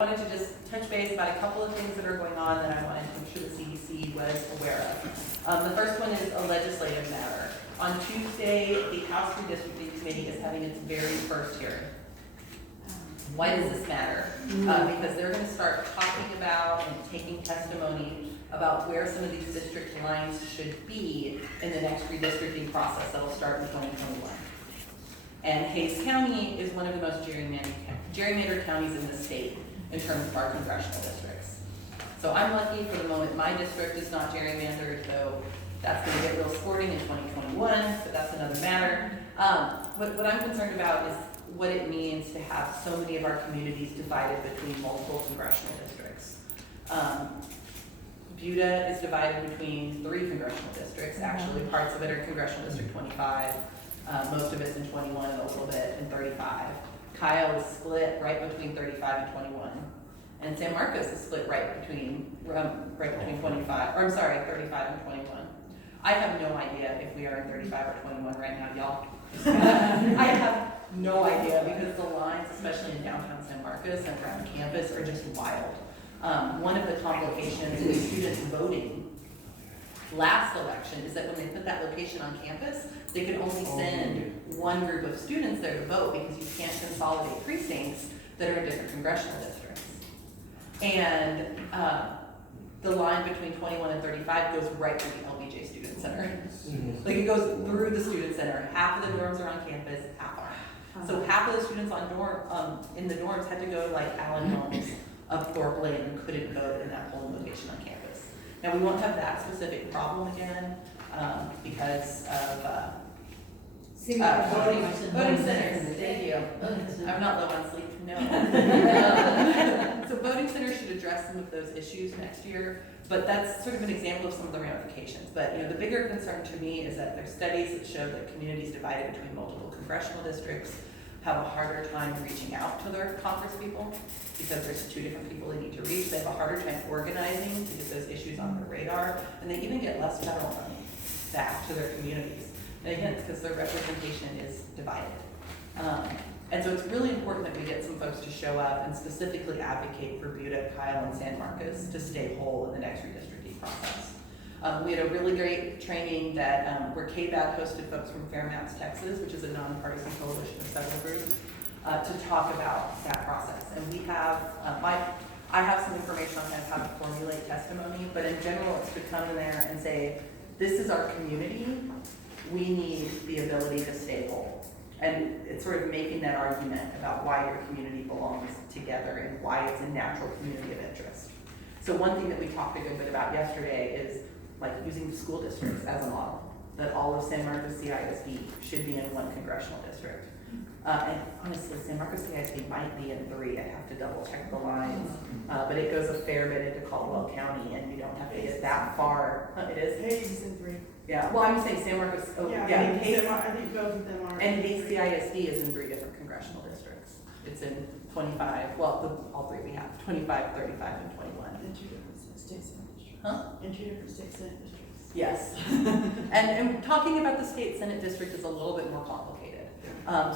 I wanted to just touch base about a couple of things that are going on that I wanted to make sure the CDC was aware of. The first one is a legislative matter. On Tuesday, the House Redistricting Committee is having its very first hearing. Why does this matter? Because they're going to start talking about and taking testimony about where some of these district lines should be in the next redistricting process that will start in 2021. And Hayes County is one of the most gerrymandered counties in the state in terms of our congressional districts. So I'm lucky for the moment my district is not gerrymandered, though that's going to get real sporting in 2021, but that's another matter. What I'm concerned about is what it means to have so many of our communities divided between multiple congressional districts. Buda is divided between 3 congressional districts. Actually, parts of it are Congressional District 25, most of it's in 21 and a little bit in 35. Kyle is split right between 35 and 21. And San Marcos is split right between 35 and 21. I have no idea if we are in 35 or 21 right now, y'all. I have no idea because the lines, especially in downtown San Marcos and around campus, are just wild. One of the complications with students voting last election is that when they put that location on campus, they could only send one group of students there to vote because you can't consolidate precincts that are in different congressional districts. And the line between 21 and 35 goes right through the LBJ Student Center. Like it goes through the student center. Half of the dorms are on campus, half aren't. So half of the students on in the dorms had to go to like Allen Homes of Thorpe Lane and couldn't vote in that polling location on campus. Now we won't have that specific problem again because of voting centers. Thank you. I'm not low on sleep. No. So voting centers should address some of those issues next year, but that's sort of an example of some of the ramifications. But the bigger concern to me is that there's studies that show that communities divided between multiple congressional districts have a harder time reaching out to their conference people because there's 2 different people they need to reach. They have a harder time organizing to get those issues on their radar, and they even get less federal money back to their communities. And again, it's because their representation is divided. And so it's really important that we get some folks to show up and specifically advocate for Buda, Kyle, and San Marcos to stay whole in the next redistricting process. We had a really great training that where KBAD hosted folks from Fairmount, Texas, which is a nonpartisan coalition of several groups, to talk about that process. And we have, I have some information on how to formulate testimony, but in general, it's to come in there and say, this is our community. We need the ability to stay whole. And it's sort of making that argument about why your community belongs together and why it's a natural community of interest. So one thing that we talked a good bit about yesterday is like using school districts as a model, that all of San Marcos CISD should be in one congressional district. And honestly, San Marcos CISD might be in 3. I have to double check the lines, but it goes a fair bit into Caldwell County, and you don't have to get that far. It is? Hayes is in 3. Yeah, well, I'm just saying San Marcos, Hayes, I think both of them are. and Hayes CISD is in 3 different congressional districts. It's in 25, well, all 3 we have, 25, 35, and 21. In 2 different state senate districts. Huh? In 2 different state senate districts. Yes. and talking about the state senate district is a little bit more complicated.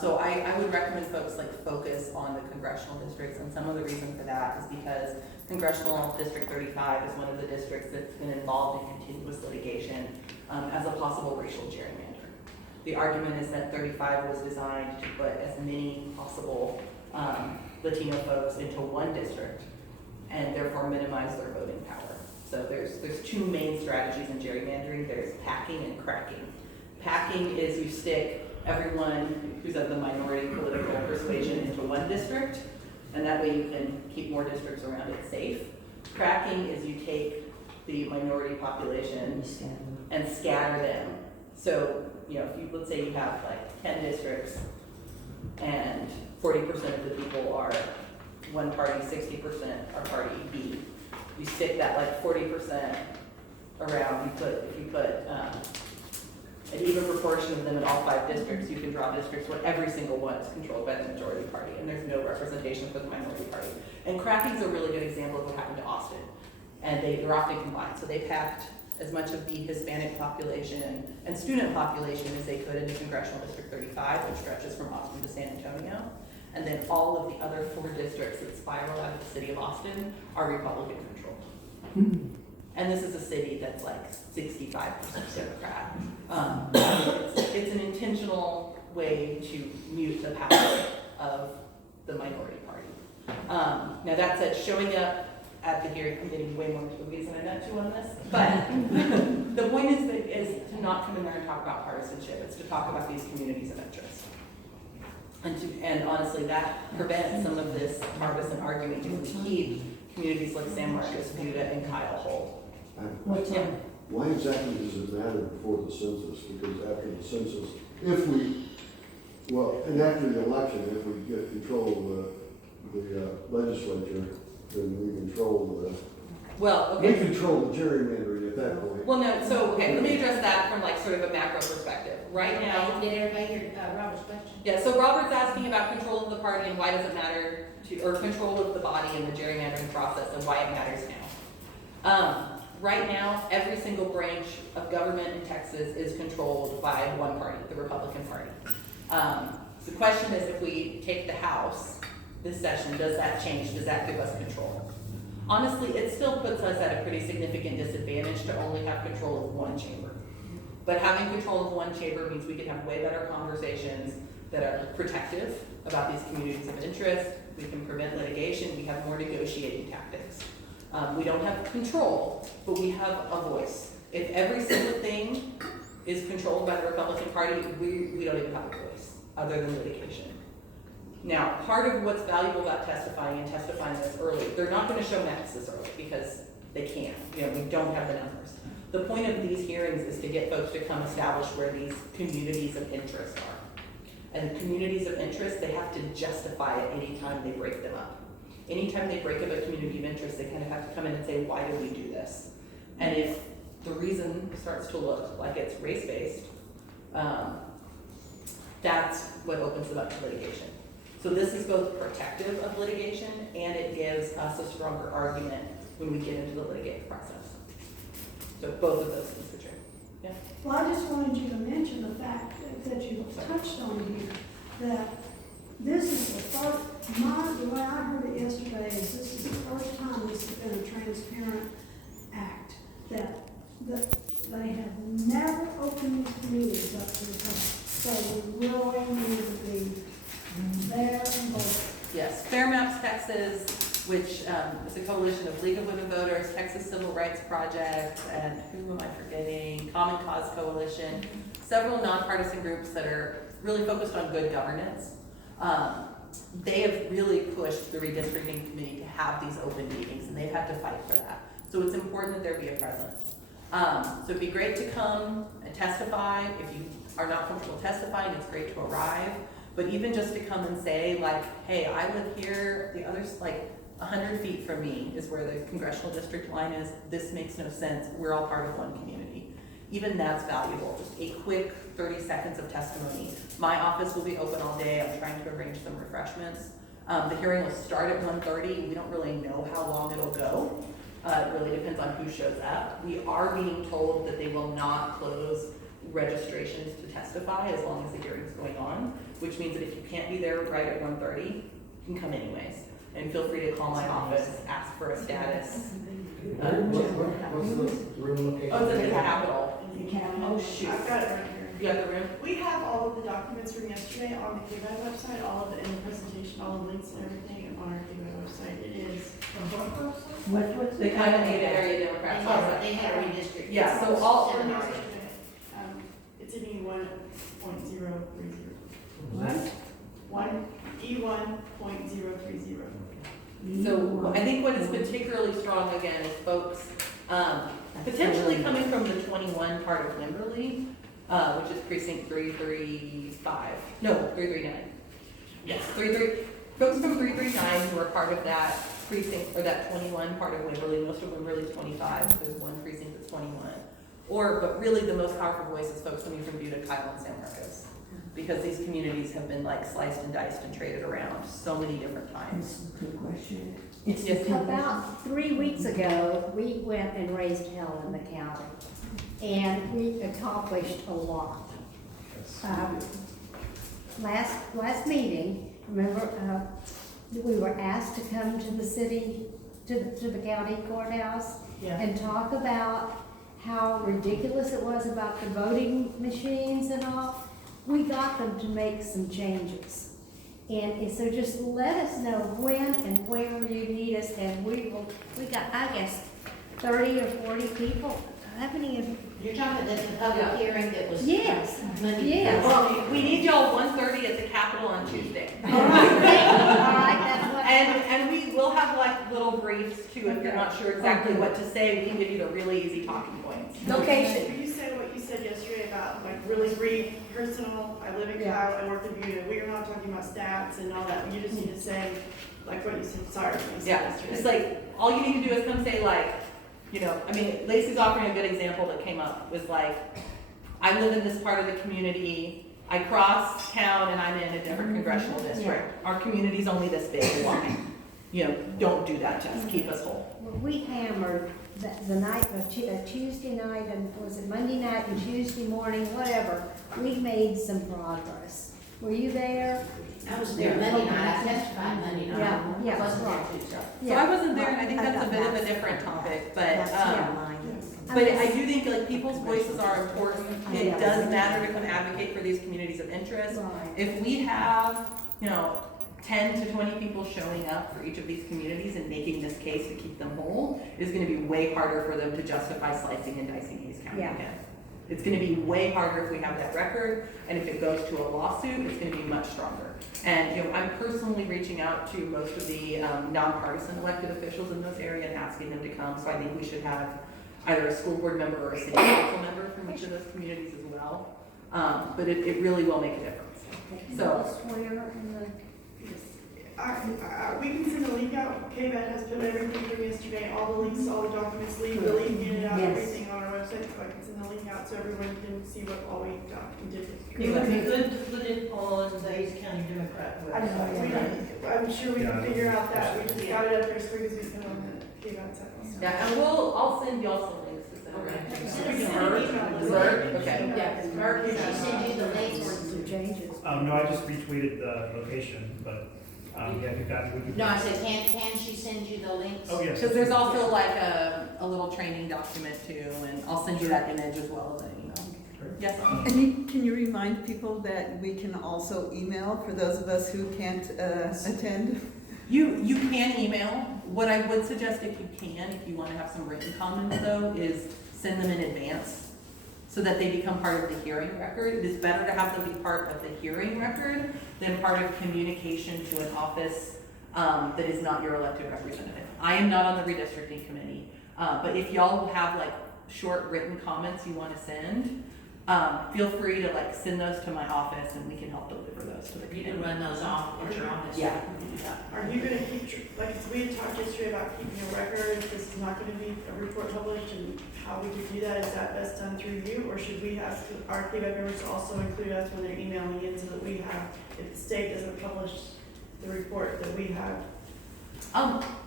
So I would recommend folks focus on the congressional districts, and some of the reason for that is because Congressional District 35 is one of the districts that's been involved in continuous litigation as a possible racial gerrymander. The argument is that 35 was designed to put as many possible Latino folks into one district and therefore minimize their voting power. So there's 2 main strategies in gerrymandering. There's packing and cracking. Packing is you stick everyone who's of the minority political persuasion into one district, and that way you can keep more districts around it safe. Cracking is you take the minority population and scatter them. So, if you, let's say you have 10 districts and 40% of the people are one party, 60% are party B. You stick that 40% around, if you put an even proportion of them in all 5 districts, you can draw districts where every single one is controlled by the majority party, and there's no representation for the minority party. And cracking is a really good example of what happened to Austin. And they're often combined. So they packed as much of the Hispanic population and student population as they could into Congressional District 35, which stretches from Austin to San Antonio. and then all of the other 4 districts that spiral out of the city of Austin are Republican controlled. And this is a city that's like 65% Democrat. It's an intentional way to mute the power of the minority party. Now that said, showing up at the hearing, I'm getting way more into the weeds than I meant to on this, but the point is to not come in there and talk about partisanship. It's to talk about these communities of interest. And honestly, that prevents some of this partisan argument if we keep communities like San Marcos, Buda, and Kyle whole. Why exactly does it matter before the census? Because after the census, and after the election, if we get control of the legislature, then we control we control the gerrymandering at that point. Well, no, so, okay, let me address that from like sort of a macro perspective. Right now. Did everybody hear Robert's question? Yeah, so Robert's asking about control of the party and why does it matter or control of the body in the gerrymandering process and why it matters now. Right now, every single branch of government in Texas is controlled by one party, the Republican Party. So the question is, if we take the House this session, does that change? Does that give us control? Honestly, it still puts us at a pretty significant disadvantage to only have control of one chamber. But having control of one chamber means we can have way better conversations that are protective about these communities of interest. We can prevent litigation. We have more negotiating tactics. We don't have control, but we have a voice. If every single thing is controlled by the Republican Party, we don't even have a voice other than litigation. Now, part of what's valuable about testifying this early, they're not going to show nexus early because they can't. We don't have the numbers. The point of these hearings is to get folks to come establish where these communities of interest are. And the communities of interest, they have to justify it anytime they break them up. Anytime they break up a community of interest, they kind of have to come in and say, why did we do this? And if the reason starts to look like it's race-based, that's what opens it up to litigation. So this is both protective of litigation and it gives us a stronger argument when we get into the litigative process. So both of those things are true. Yeah. Well, I just wanted you to mention the fact that you touched on here, that this is the first, the way I heard it yesterday is this is the first time this has been a transparent act, that they have never opened these communities up to the public. So we really need to be there and vote. Yes, Fair Maps Texas, which is a coalition of League of Women Voters, Texas Civil Rights Project, and who am I forgetting? Common Cause Coalition, several nonpartisan groups that are really focused on good governance. They have really pushed the redistricting committee to have these open meetings, and they've had to fight for that. So it's important that there be a presence. So it'd be great to come and testify. If you are not comfortable testifying, it's great to arrive. But even just to come and say, like, hey, I live here, the others, like, 100 feet from me is where the congressional district line is. This makes no sense. We're all part of one community. Even that's valuable. Just a quick 30 seconds of testimony. My office will be open all day. I'm trying to arrange some refreshments. The hearing will start at 1:30. We don't really know how long it'll go. It really depends on who shows up. We are being told that they will not close registrations to testify as long as the hearing is going on, which means that if you can't be there right at 1:30, you can come anyways. And feel free to call my office, ask for a status. What's the room location? Oh, it's in the Capitol. Oh, shoot. I've got it right here. You got the room? We have all of the documents from yesterday on the KBID website, all of it in the presentation, all the links and everything on our KBID website. It is. They kind of made it area Democrats. They had a redistrict. Yeah, so all. It's in E1.030. What? E1.030. So I think what is particularly strong again is folks potentially coming from the 21 part of Wimberley, which is precinct 339. Yes, 33. Folks from 339 who are part of that precinct or that 21 part of Wimberley. Most of Wimberley is 25. So there's one precinct that's 21. But really the most powerful voice is folks coming from Buda, Kyle, and San Marcos. Because these communities have been like sliced and diced and traded around so many different times. Good question. Yes. About 3 weeks ago, we went and raised hell in the county, and we accomplished a lot. Last meeting, remember, we were asked to come to the city, to the county courthouse Yeah. and talk about how ridiculous it was about the voting machines and all. We got them to make some changes. And so just let us know when and where you need us, and we got, I guess, 30 or 40 people. How many? You're talking about the public hearing that was. Yes, Monday. yes. Well, we need y'all 1:30 at the Capitol on Tuesday. All right, that's what. And we will have like little briefs too, if you're not sure exactly what to say, we can give you the really easy talking points. Location. Will you say what you said yesterday about like really brief, personal, I live in Yeah. Kyle, I work in Buda, we are not talking about stats and all that, you just need to say, like what you said, sorry, what you said Yeah, yesterday. it's like, all you need to do is come say like, you know, I mean, Lacey's offering a good example that came up, was like, I live in this part of the community, I cross town and I'm in a different congressional district. Our community's only this big, why? You know, don't do that, just keep us whole. Well, we hammered the night of Tuesday night, and was it Monday night and Tuesday morning, whatever. We made some progress. Were you there? I was there Monday night, I testified Monday night. Yeah, yeah, I wasn't there right. Tuesday. So I wasn't there, and I think that's a bit of a different topic, but, but I do think like people's voices are important. It does matter to come advocate for these communities of interest. Right. If we have, you know, 10 to 20 people showing up for each of these communities and making this case to keep them whole, it's gonna be way harder for them to justify slicing and dicing Hayes County Yeah. again. It's gonna be way harder if we have that record, and if it goes to a lawsuit, it's gonna be much stronger. And, you know, I'm personally reaching out to most of the nonpartisan elected officials in those areas and asking them to come, so I think we should have either a school board member or a city council member from each of those communities as well. But it really will make a difference. So, Swear in the. We can send a link out, KVET has put everything from yesterday, all the links, all the documents, legally, get it out, Yes. everything on our website, so I can send the link out so everyone can see what all we got and did. It would be good to put it on the Hayes County Democrat I know, website. I'm sure we can figure out that, we just got it up there as quick as we can on the KVET site. yeah, and I'll send y'all some links to send around. We can send an email. Word? Okay. Yeah, Merck, did she send you the links? Some changes. No, I just retweeted the location, but, yeah, if you've got, we can. No, I said, can she send you the links? Oh, yes. Because there's also like a little training document too, and I'll send you that image as well as an email. Yes, And can you remind people that we can also email for those of us who can't attend? you can email. What I would suggest if you can, if you want to have some written comments though, is send them in advance so that they become part of the hearing record. It is better to have them be part of the hearing record than part of communication to an office that is not your elected representative. I am not on the redistricting committee, but if y'all have like short written comments you want to send, feel free to like send those to my office and we can help deliver those to the You community. can run those off at your office. Yeah. Are you gonna keep, like, we had talked yesterday about keeping a record, this is not gonna be a report published, and how we could do that, is that best done through you, or should we ask our KVET members to also include us when they're emailing in, so that we have, if the state doesn't publish the report, that we have?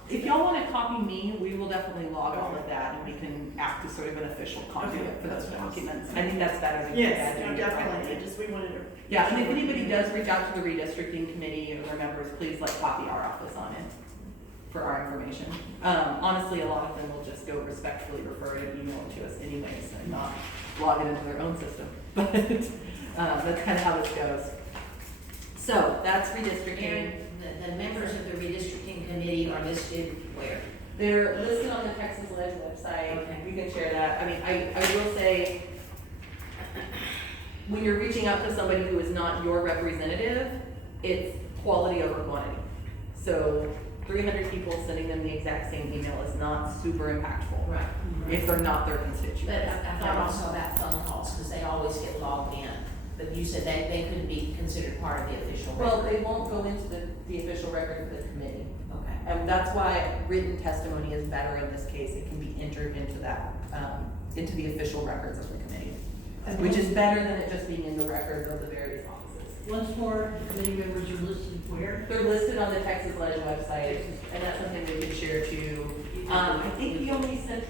If y'all want to copy me, we will definitely log all of that and we can act as sort of an official conduit for those documents. I think that's better than. Yes, no, definitely, it just, we wanted to. Yeah, and if anybody does reach out to the redistricting committee or their members, please like copy our office on it for our information. Honestly, a lot of them will just go respectfully refer it and email it to us anyways and not log it into their own system. But that's kind of how this goes. So that's redistricting. The members of the redistricting committee are listed where? They're listed on the Texas Ledge website. Okay. You can share that. I mean, I will say, when you're reaching out to somebody who is not your representative, it's quality over quantity. So 300 people sending them the exact same email is not super impactful Right. if they're not their constituents. But I thought also about phone calls, because they always get logged in. But you said they couldn't be considered part of the official record. Well, they won't go into the official record of the committee. Okay. And that's why written testimony is better in this case. It can be entered into that, into the official records of the committee, which is better than it just being in the records of the various offices. Once more, the committee members are listed where? They're listed on the Texas Ledge website, and that's something we can share too. I think the only central